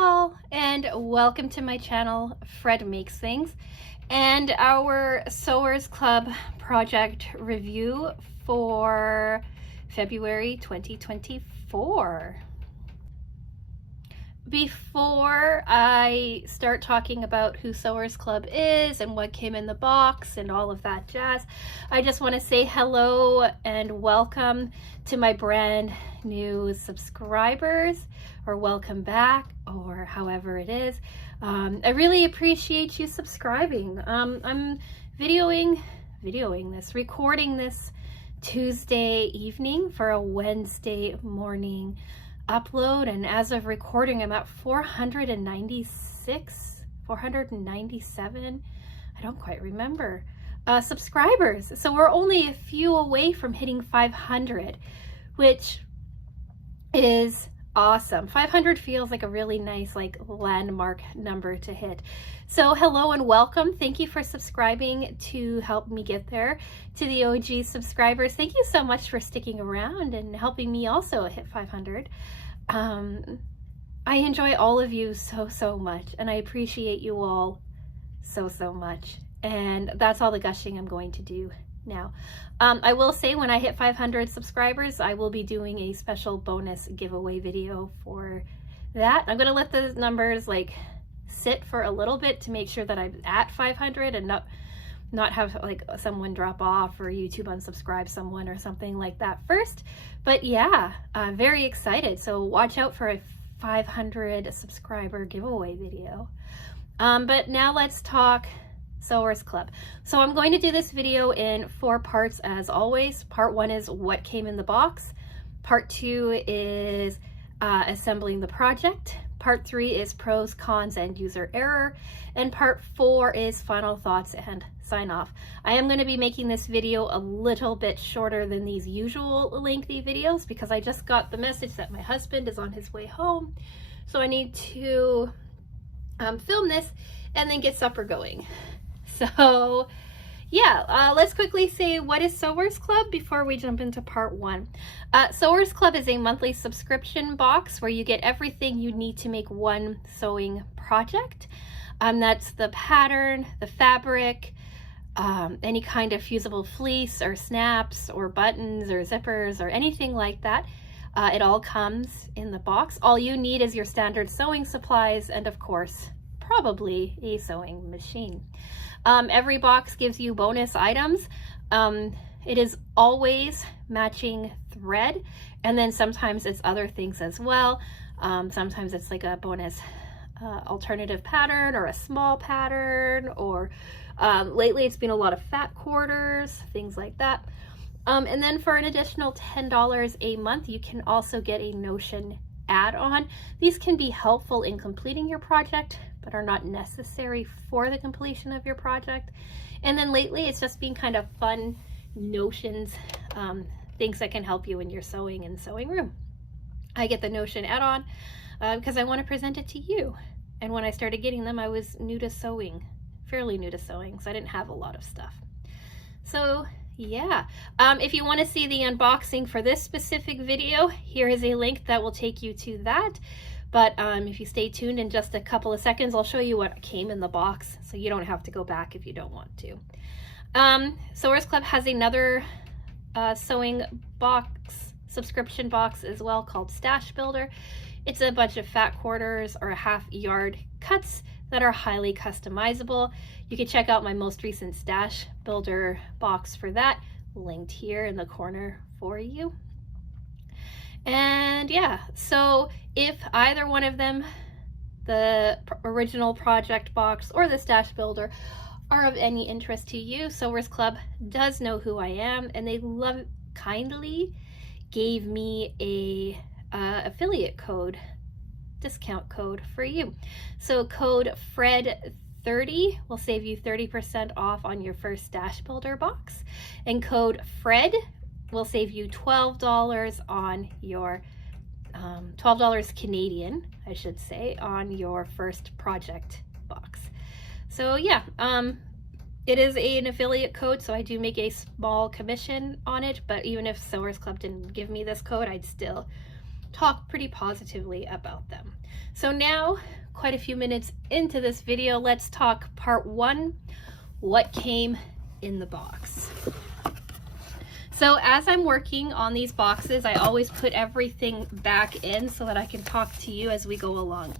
all, and welcome to my channel, Fred Makes Things, and our Sewers Club project review for February 2024. Before I start talking about who Sewers Club is and what came in the box and all of that jazz, I just want to say hello and welcome to my brand new subscribers, or welcome back, or however it is. I really appreciate you subscribing. I'm recording this Tuesday evening for a Wednesday morning upload, and as of recording I'm at 497, I don't quite remember, subscribers. So we're only a few away from hitting 500, which is awesome. 500 feels like a really nice landmark number to hit. So hello and welcome. Thank you for subscribing to help me get there. To the OG subscribers, thank you so much for sticking around and helping me also hit 500. I enjoy all of you so much, and I appreciate you all so much. And that's all the gushing I'm going to do now. I will say when I hit 500 subscribers, I will be doing a special bonus giveaway video for that. I'm gonna let the numbers sit for a little bit to make sure that I'm at 500 and not have someone drop off or YouTube unsubscribe someone or something like that first. But yeah, I'm very excited. So watch out for a 500 subscriber giveaway video. But now let's talk Sewers Club. So I'm going to do this video in 4 parts as always. Part 1 is what came in the box. Part 2 is assembling the project. Part 3 is pros, cons, and user error. And part 4 is final thoughts and sign off. I am going to be making this video a little bit shorter than these usual lengthy videos because I just got the message that my husband is on his way home. So I need to film this and then get supper going. So yeah, let's quickly say what is Sewers Club before we jump into part 1. Sewers Club is a monthly subscription box where you get everything you need to make one sewing project. That's the pattern, the fabric, any kind of fusible fleece or snaps or buttons or zippers or anything like that. It all comes in the box. All you need is your standard sewing supplies and, of course, probably a sewing machine. Every box gives you bonus items. It is always matching thread, and then sometimes it's other things as well. Sometimes it's like a bonus alternative pattern or a small pattern, or lately it's been a lot of fat quarters, things like that. And then for an additional $10 a month, you can also get a Notion add-on. These can be helpful in completing your project, but are not necessary for the completion of your project. And then lately it's just been kind of fun notions, things that can help you in your sewing and sewing room. I get the Notion add-on because I want to present it to you. And when I started getting them, I was fairly new to sewing, so I didn't have a lot of stuff. So yeah, if you want to see the unboxing for this specific video, here is a link that will take you to that. But if you stay tuned, in just a couple of seconds, I'll show you what came in the box, so you don't have to go back if you don't want to. Sewers Club has another sewing box, subscription box as well, called Stash Builder. It's a bunch of fat quarters or half-yard cuts that are highly customizable. You can check out my most recent Stash Builder box for that, linked here in the corner for you. And yeah, so if either one of them, the original project box or the Stash Builder, are of any interest to you, Sewers Club does know who I am, and they kindly gave me a affiliate code, discount code for you. So code FRED30 will save you 30% off on your first Stash Builder box, and code FRED will save you $12 on your $12 Canadian, I should say, on your first project box. So yeah, it is an affiliate code, so I do make a small commission on it, but even if Sewers Club didn't give me this code, I'd still talk pretty positively about them. So now, quite a few minutes into this video, let's talk part 1, what came in the box. So as I'm working on these boxes, I always put everything back in so that I can talk to you as we go along.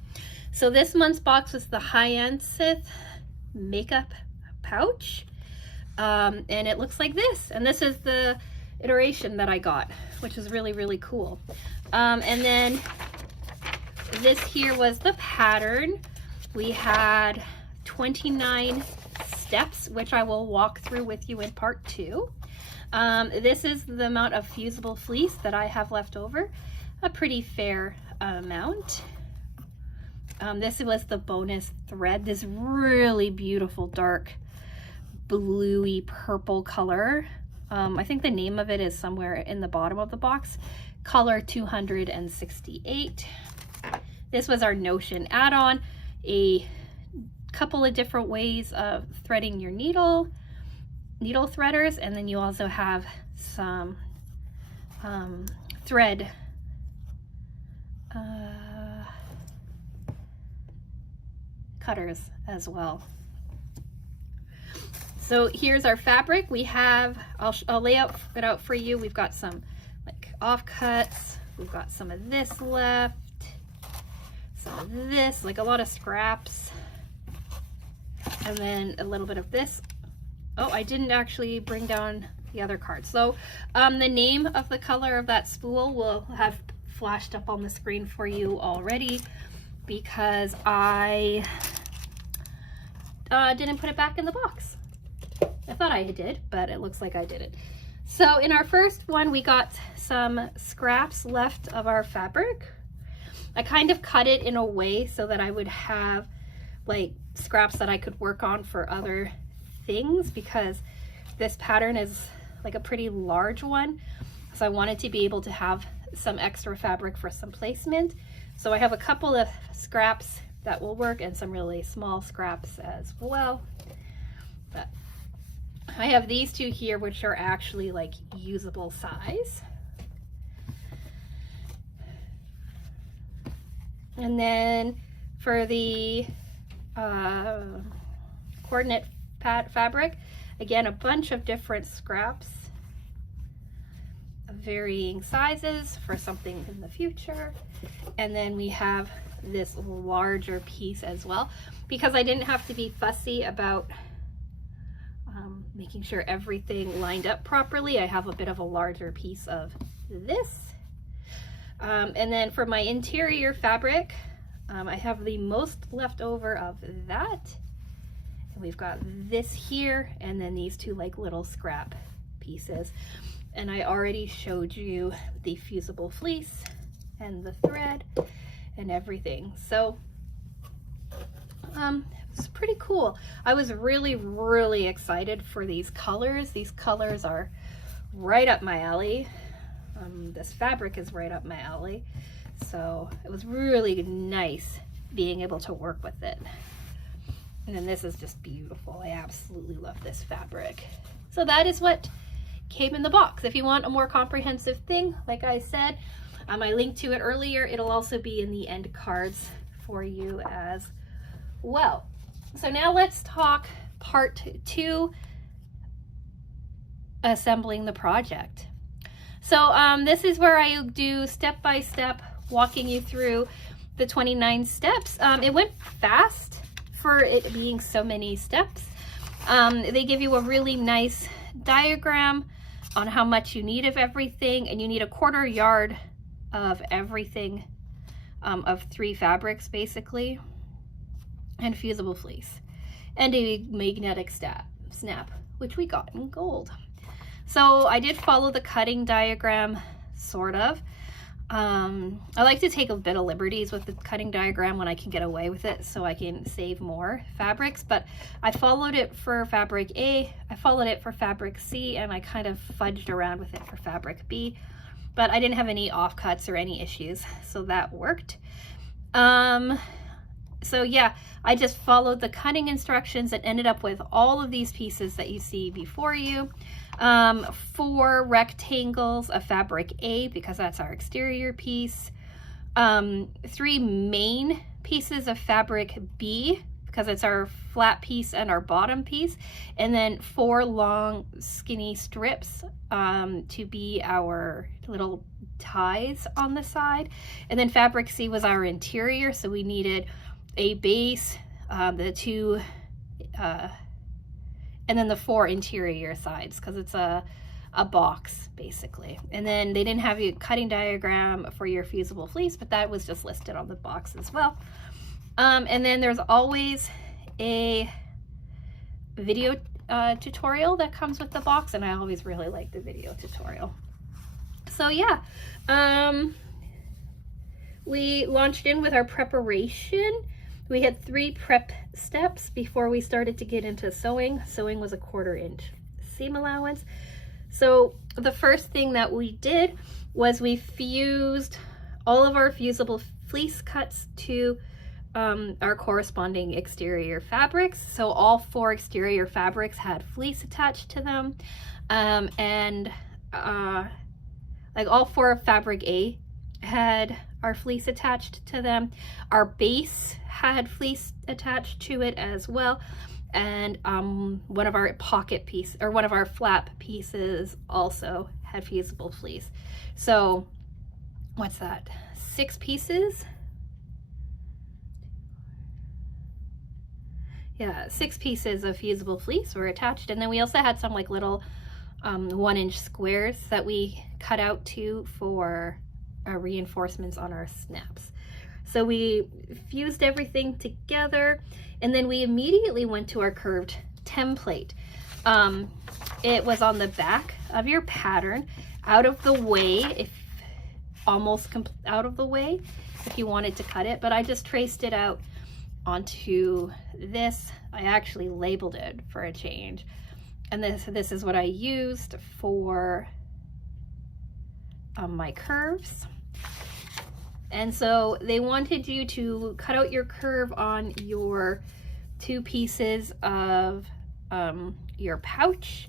So this month's box was the Hyacinth makeup pouch, and it looks like this. And this is the iteration that I got, which is really, really cool. And then this here was the pattern. We had 29 steps, which I will walk through with you in part 2. This is the amount of fusible fleece that I have left over, a pretty fair amount. This was the bonus thread, this really beautiful dark bluey purple color. I think the name of it is somewhere in the bottom of the box. Color 268. This was our Notion add-on, a couple of different ways of threading your needle threaders, and then you also have some thread cutters as well. So here's our fabric. We have, I'll lay it out for you. We've got some like offcuts. We've got some of this left, some of this, like a lot of scraps, and then a little bit of this. Oh, I didn't actually bring down the other card. So the name of the color of that spool will have flashed up on the screen for you already, because I didn't put it back in the box. I thought I did, but it looks like I didn't. So in our first one, we got some scraps left of our fabric. I kind of cut it in a way so that I would have like scraps that I could work on for other things, because this pattern is like a pretty large one. So I wanted to be able to have some extra fabric for some placement. So I have a couple of scraps that will work and some really small scraps as well. But I have these two here, which are actually like usable size. And then for the coordinate fabric, again, a bunch of different scraps of varying sizes for something in the future. And then we have this larger piece as well, because I didn't have to be fussy about making sure everything lined up properly. I have a bit of a larger piece of this. And then for my interior fabric, I have the most left over of that. And we've got this here, and then these two like little scrap pieces. And I already showed you the fusible fleece and the thread and everything. So it's pretty cool. I was really, really excited for these colors. These colors are right up my alley. This fabric is right up my alley. So it was really nice being able to work with it. And then this is just beautiful. I absolutely love this fabric. So that is what came in the box. If you want a more comprehensive thing, like I said, I linked to it earlier. It'll also be in the end cards for you as well. So now let's talk part 2, assembling the project. So this is where I do step by step, walking you through the 29 steps. It went fast for it being so many steps. They give you a really nice diagram on how much you need of everything, and you need a 1/4 yard of everything, of 3 fabrics basically, and fusible fleece, and a magnetic snap, which we got in gold. So I did follow the cutting diagram, sort of. I like to take a bit of liberties with the cutting diagram when I can get away with it, so I can save more fabrics. But I followed it for fabric A, I followed it for fabric C, and I kind of fudged around with it for fabric B. But I didn't have any offcuts or any issues, so that worked. So yeah, I just followed the cutting instructions and ended up with all of these pieces that you see before you. 4 rectangles of fabric A, because that's our exterior piece. 3 main pieces of fabric B, because it's our flat piece and our bottom piece, and then 4 long skinny strips to be our little ties on the side. And then fabric C was our interior, so we needed a base, the 2 and then the 4 interior sides, because it's a box basically. And then they didn't have a cutting diagram for your fusible fleece, but that was just listed on the box as well. And then there's always a video tutorial that comes with the box, and I always really like the video tutorial. So yeah, we launched in with our preparation. We had 3 prep steps before we started to get into sewing. Sewing was a 1/4 inch seam allowance. So the first thing that we did was we fused all of our fusible fleece cuts to our corresponding exterior fabrics. So all 4 exterior fabrics had fleece attached to them, and like all 4 of fabric A had our fleece attached to them. Our base had fleece attached to it as well, and one of our pocket piece, or one of our flap pieces, also had fusible fleece. So what's that, 6 pieces? Yeah, 6 pieces of fusible fleece were attached. And then we also had some like little 1-inch squares that we cut out too for reinforcements on our snaps. So we fused everything together, and then we immediately went to our curved template. It was on the back of your pattern, out of the way, almost out of the way if you wanted to cut it, but I just traced it out onto this. I actually labeled it for a change, and this is what I used for my curves. And so they wanted you to cut out your curve on your 2 pieces of your pouch.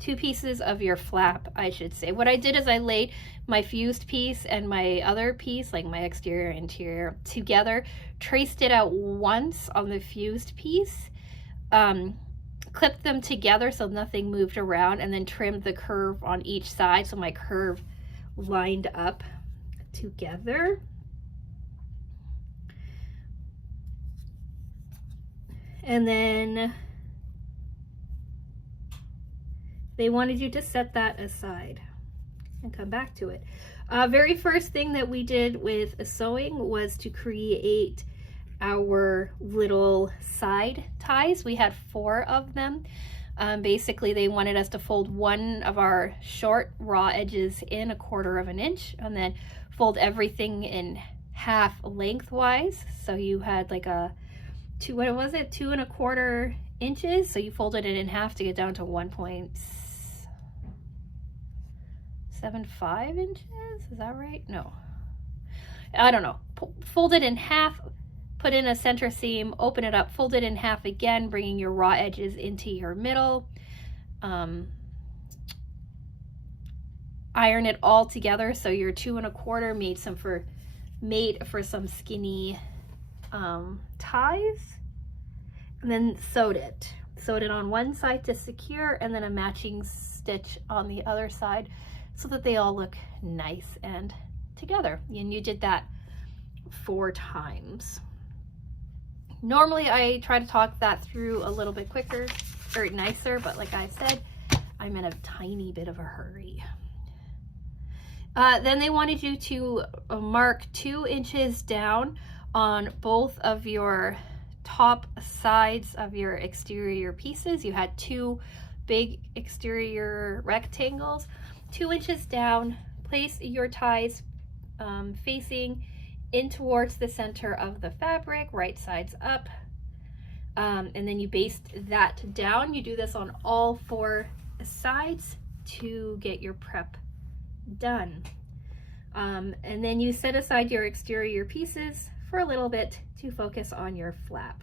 Two pieces of your flap, I should say. What I did is I laid my fused piece and my other piece, like my exterior and interior, together, traced it out once on the fused piece, clipped them together so nothing moved around, and then trimmed the curve on each side so my curve lined up together. And then they wanted you to set that aside and come back to it. Very first thing that we did with sewing was to create our little side ties. We had 4 of them. Basically, they wanted us to fold one of our short raw edges in 1/4 inch, and then fold everything in half lengthwise. So you had like a 2 1/4 inches. So you folded it in half to get down to 1.75 inches. Is that right? No, I don't know. Fold it in half, put in a center seam, open it up, fold it in half again, bringing your raw edges into your middle. Iron it all together so your 2 1/4 made for some skinny ties, and then sewed it on one side to secure, and then a matching stitch on the other side so that they all look nice and together. And you did that 4 times. Normally I try to talk that through a little bit quicker or nicer, but like I said, I'm in a tiny bit of a hurry. Then they wanted you to mark 2 inches down on both of your top sides of your exterior pieces. You had 2 big exterior rectangles. 2 inches down, place your ties facing in towards the center of the fabric, right sides up, and then you baste that down. You do this on all 4 sides to get your prep done. And then you set aside your exterior pieces for a little bit to focus on your flap.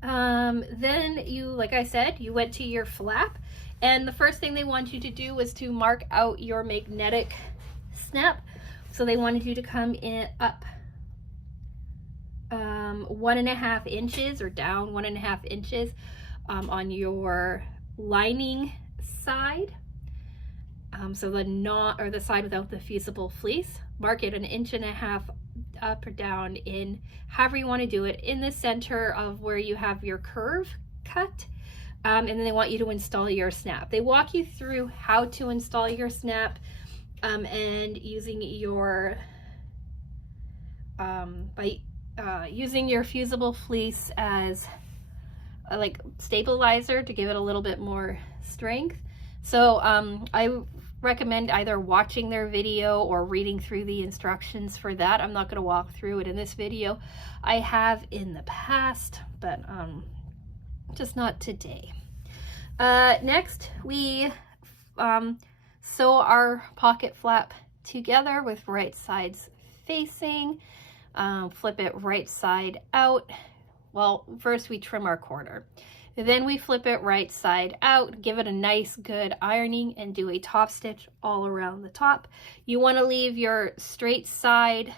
Then you, like I said, you went to your flap, and the first thing they want you to do was to mark out your magnetic snap. So they wanted you to come in up 1.5 inches or down 1.5 inches on your lining side. So the knot, or the side without the fusible fleece, mark it 1.5 inches up or down in however you want to do it, in the center of where you have your curve cut. And then they want you to install your snap. They walk you through how to install your snap, and using your using your fusible fleece as a like stabilizer to give it a little bit more strength. So I recommend either watching their video or reading through the instructions for that. I'm not going to walk through it in this video. I have in the past, but just not today. Next, we sew our pocket flap together with right sides facing. Flip it right side out. Well, first we trim our corner. Then we flip it right side out, give it a nice good ironing, and do a top stitch all around the top. You want to leave your straight side,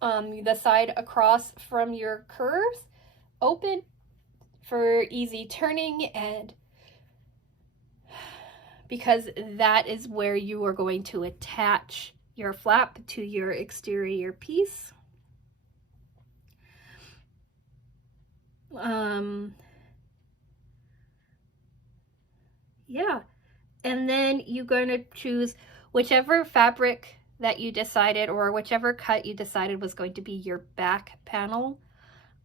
the side across from your curves, open for easy turning, and because that is where you are going to attach your flap to your exterior piece. Yeah, and then you're going to choose whichever fabric that you decided, or whichever cut you decided was going to be your back panel,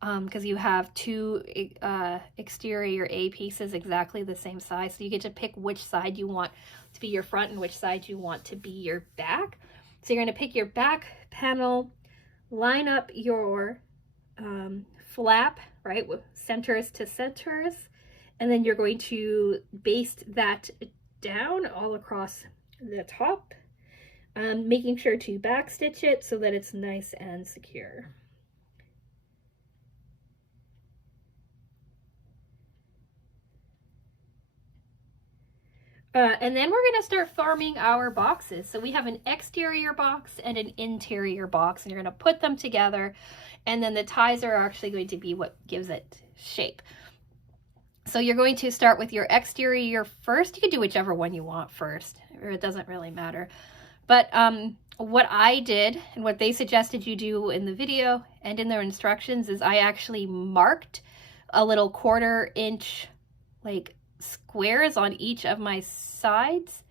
because you have two exterior A pieces exactly the same size, so you get to pick which side you want to be your front and which side you want to be your back. So you're going to pick your back panel, line up your flap, right, with centers to centers, and then you're going to baste that down all across the top, making sure to back stitch it so that it's nice and secure. And then we're going to start forming our boxes. So we have an exterior box and an interior box, and you're going to put them together, and then the ties are actually going to be what gives it shape. So you're going to start with your exterior first. You can do whichever one you want first, or it doesn't really matter. But what I did, and what they suggested you do in the video and in their instructions, is I actually marked a little 1/4 inch like squares on each of my sides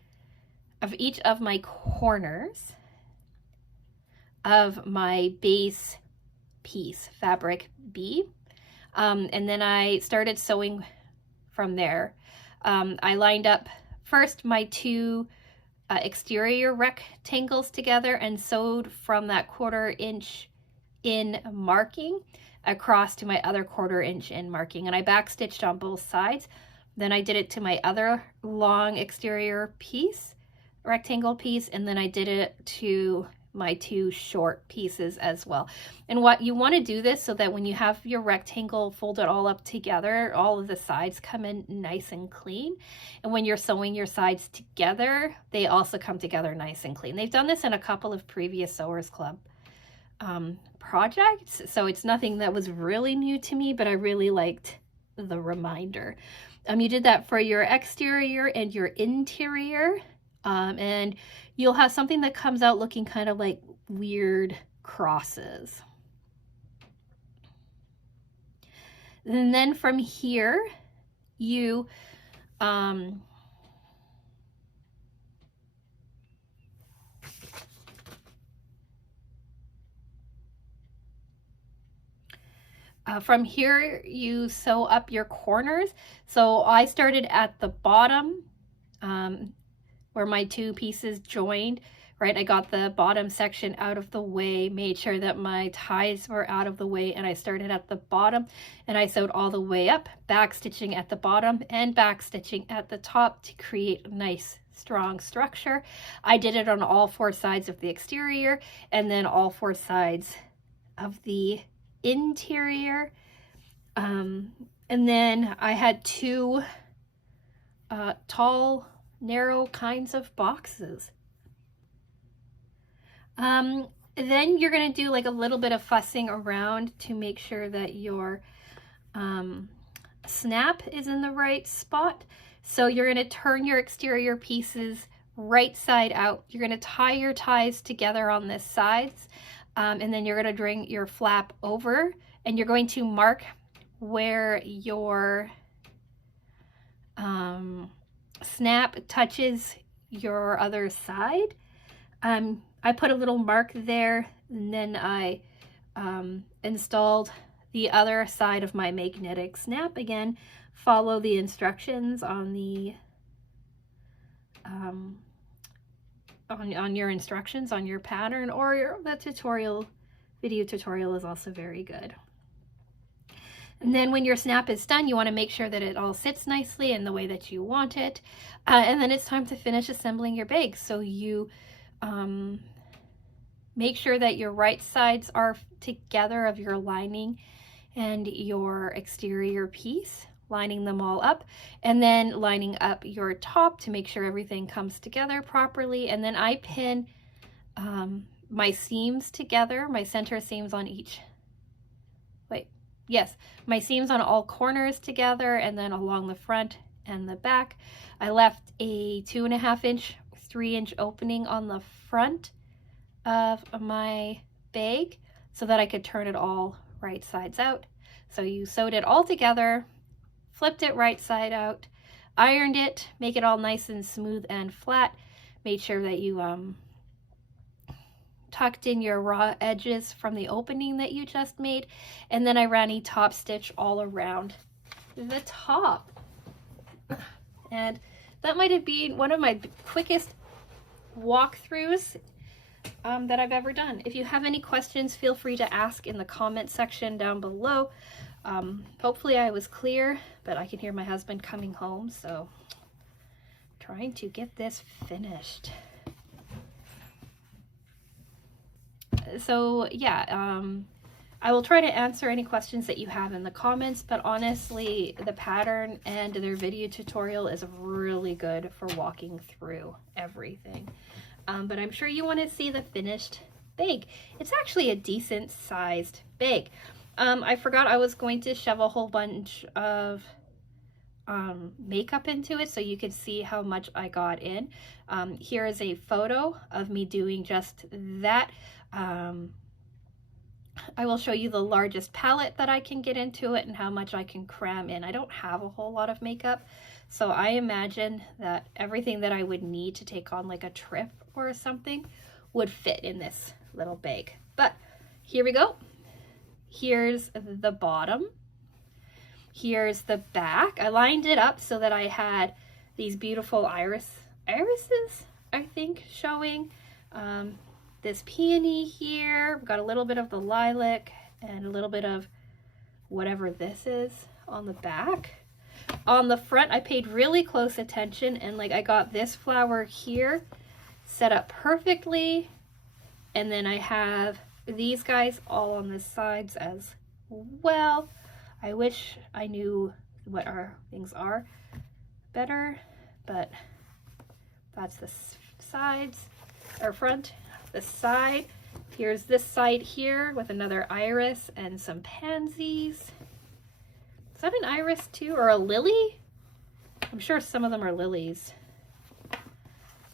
of each of my corners of my base piece, fabric B. And then I started sewing from there. I lined up first my two exterior rectangles together and sewed from that 1/4 inch in marking across to my other 1/4 inch in marking, and I backstitched on both sides. Then I did it to my other long exterior piece, rectangle piece, and then I did it to my two short pieces as well. And what you want to do this so that when you have your rectangle folded all up together, all of the sides come in nice and clean. And when you're sewing your sides together, they also come together nice and clean. They've done this in a couple of previous Sewers Club projects, so it's nothing that was really new to me, but I really liked the reminder. You did that for your exterior and your interior, and you'll have something that comes out looking kind of like weird crosses. And then from here, you from here, you sew up your corners. So I started at the bottom where my two pieces joined, right? I got the bottom section out of the way, made sure that my ties were out of the way, and I started at the bottom and I sewed all the way up, back stitching at the bottom and back stitching at the top to create a nice strong structure. I did it on all 4 sides of the exterior and then all 4 sides of the interior. And then I had two tall, narrow kinds of boxes. Then you're going to do like a little bit of fussing around to make sure that your snap is in the right spot. So you're going to turn your exterior pieces right side out. You're going to tie your ties together on the sides, and then you're going to bring your flap over, and you're going to mark where your snap touches your other side. I put a little mark there, and then I installed the other side of my magnetic snap. Again, follow the instructions on the on your instructions on your pattern, or the tutorial video tutorial is also very good. And then when your snap is done, you want to make sure that it all sits nicely in the way that you want it. And then it's time to finish assembling your bag. So you make sure that your right sides are together of your lining and your exterior piece, lining them all up, and then lining up your top to make sure everything comes together properly. And then I pin my seams together, my center seams on each, my seams on all corners together, and then along the front and the back. I left a 2.5 inch, 3 inch opening on the front of my bag so that I could turn it all right sides out. So you sewed it all together, flipped it right side out, ironed it, make it all nice and smooth and flat, made sure that you tucked in your raw edges from the opening that you just made, and then I ran a top stitch all around the top. And that might have been one of my quickest walkthroughs that I've ever done. If you have any questions, feel free to ask in the comment section down below. Hopefully I was clear, but I can hear my husband coming home, so trying to get this finished. So yeah, I will try to answer any questions that you have in the comments, but honestly, the pattern and their video tutorial is really good for walking through everything. But I'm sure you want to see the finished bag. It's actually a decent sized bag. I forgot I was going to shove a whole bunch of makeup into it so you could see how much I got in. Here is a photo of me doing just that. I will show you the largest palette that I can get into it and how much I can cram in. I don't have a whole lot of makeup, so I imagine that everything that I would need to take on like a trip or something would fit in this little bag. But here we go. Here's the bottom. Here's the back. I lined it up so that I had these beautiful irises, I think, showing. This peony here. We've got a little bit of the lilac and a little bit of whatever this is on the back. On the front, I paid really close attention, and like I got this flower here set up perfectly, and then I have these guys all on the sides as well. I wish I knew what our things are better, but that's the sides or front. The side. Here's this side here with another iris and some pansies. Is that an iris too, or a lily? I'm sure some of them are lilies.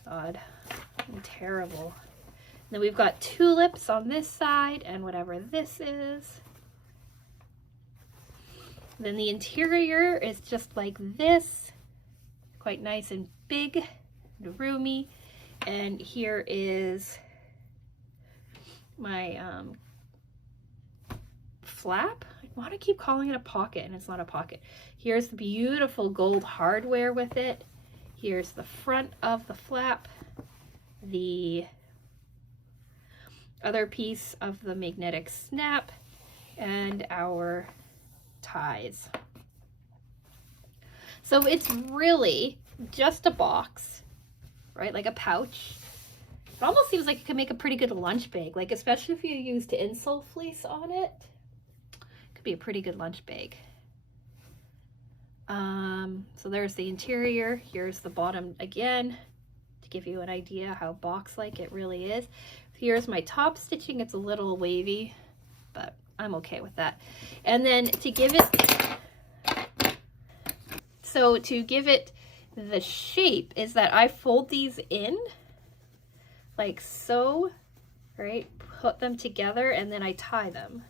God, I'm terrible. And then we've got tulips on this side and whatever this is. Then the interior is just like this, quite nice and big and roomy. And here is my flap. I want to keep calling it a pocket, and it's not a pocket. Here's the beautiful gold hardware with it. Here's the front of the flap, the other piece of the magnetic snap, and our ties. So it's really just a box, right? Like a pouch. It almost seems like it could make a pretty good lunch bag, like especially if you used insole fleece on it. Could be a pretty good lunch bag. So there's the interior. Here's the bottom again to give you an idea how box-like it really is. Here's my top stitching. It's a little wavy, but I'm okay with that. And then to give it the shape is that I fold these in like so, right? Put them together and then I tie them.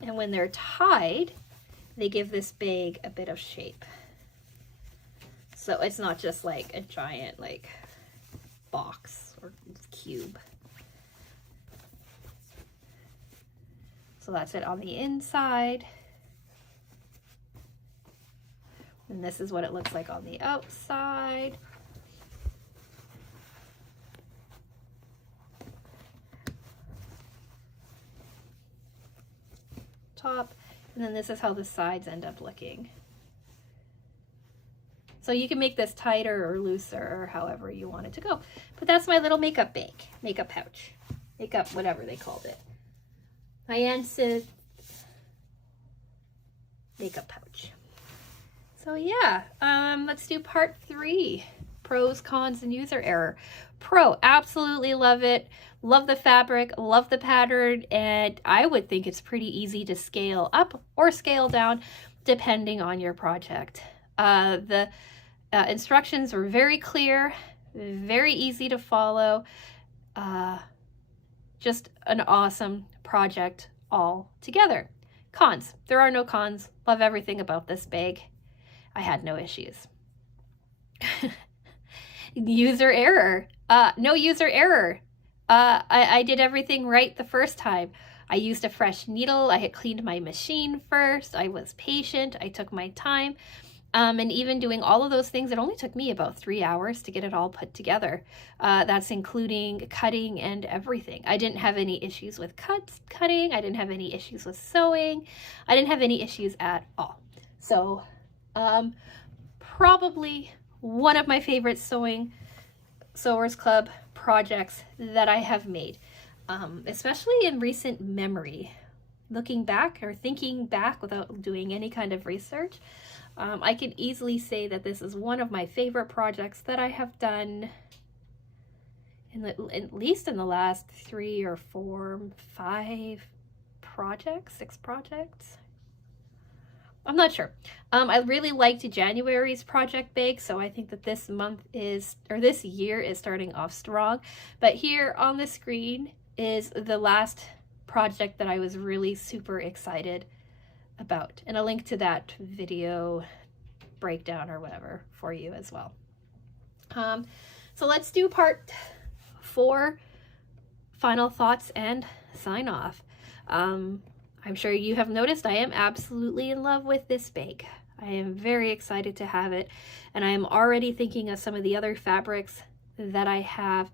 And when they're tied, they give this bag a bit of shape. So it's not just like a giant like box or cube. So that's it on the inside. And this is what it looks like on the outside. Top, and then this is how the sides end up looking. So you can make this tighter or looser or however you want it to go. But that's my little makeup bag, makeup pouch, makeup whatever they called it. Hyannis makeup pouch. So yeah, let's do part 3, pros, cons, and user error. Pro, absolutely love it. Love the fabric, love the pattern, and I would think it's pretty easy to scale up or scale down depending on your project. The instructions were very clear, very easy to follow. Just an awesome project all together. Cons, there are no cons. Love everything about this bag. I had no issues. User error, no user error. I did everything right the first time. I used a fresh needle. I had cleaned my machine first. I was patient. I took my time. And even doing all of those things, it only took me about 3 hours to get it all put together. That's including cutting and everything. I didn't have any issues with cutting. I didn't have any issues with sewing. I didn't have any issues at all. So probably one of my favorite Sewers Club projects that I have made, especially in recent memory. Looking back or thinking back without doing any kind of research, I can easily say that this is one of my favorite projects that I have done at least in the last 3 or 4, 5 projects, 6 projects. I'm not sure. I really liked January's project bag, so I think that this year is starting off strong. But here on the screen is the last project that I was really super excited about, and a link to that video breakdown or whatever for you as well. So let's do part 4, final thoughts and sign off. I'm sure you have noticed I am absolutely in love with this bag. I am very excited to have it, and I am already thinking of some of the other fabrics that I have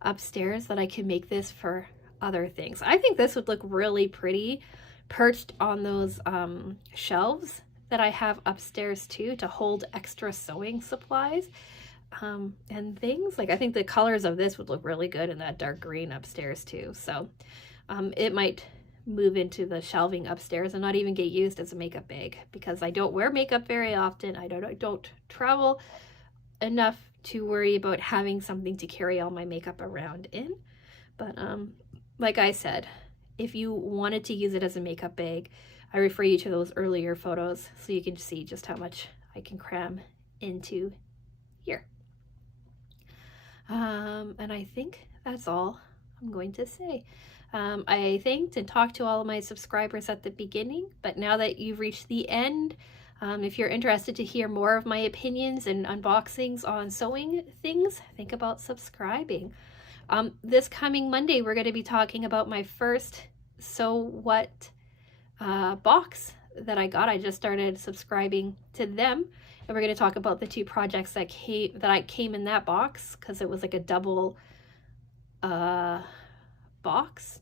upstairs that I can make this for other things. I think this would look really pretty perched on those shelves that I have upstairs too, to hold extra sewing supplies and things. Like, I think the colors of this would look really good in that dark green upstairs too. So it might move into the shelving upstairs and not even get used as a makeup bag, because I don't wear makeup very often. I don't travel enough to worry about having something to carry all my makeup around in. But like I said, if you wanted to use it as a makeup bag, I refer you to those earlier photos so you can see just how much I can cram into here. And I think that's all I'm going to say. I thanked and talked to all of my subscribers at the beginning, but now that you've reached the end, if you're interested to hear more of my opinions and unboxings on sewing things, think about subscribing. This coming Monday, we're going to be talking about my first Sew What box that I got. I just started subscribing to them, and we're going to talk about the 2 projects that came in that box, because it was like a double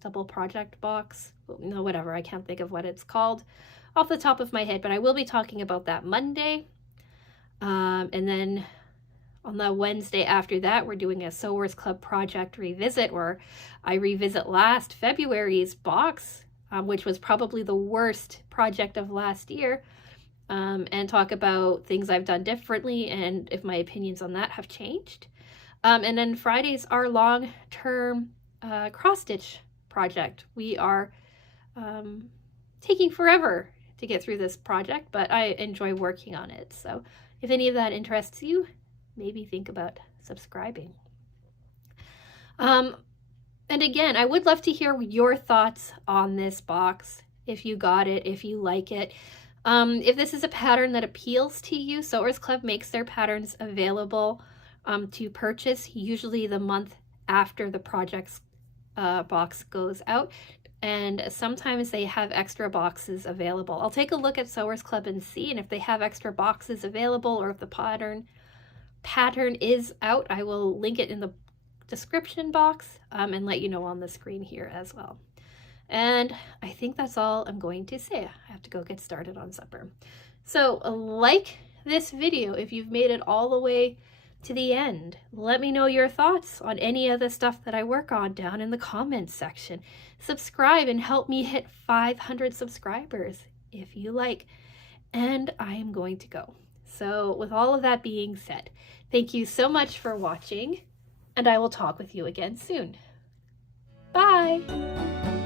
double project box. No, whatever, I can't think of what it's called off the top of my head, but I will be talking about that Monday. And then on the Wednesday after that, we're doing a Sewers Club project revisit, where I revisit last February's box, which was probably the worst project of last year, and talk about things I've done differently and if my opinions on that have changed. And then Friday's our long-term cross-stitch project. We are taking forever to get through this project, but I enjoy working on it. So if any of that interests you, maybe think about subscribing. And again, I would love to hear your thoughts on this box. If you got it, if you like it. If this is a pattern that appeals to you, Sewers Club makes their patterns available to purchase usually the month after the project's box goes out. And sometimes they have extra boxes available. I'll take a look at Sewers Club and see, and if they have extra boxes available, or if the pattern is out, I will link it in the description box and let you know on the screen here as well. And I think that's all I'm going to say. I have to go get started on supper. So like this video if you've made it all the way to the end. Let me know your thoughts on any of the stuff that I work on down in the comments section. Subscribe and help me hit 500 subscribers if you like. And I am going to go. So with all of that being said, thank you so much for watching, and I will talk with you again soon. Bye!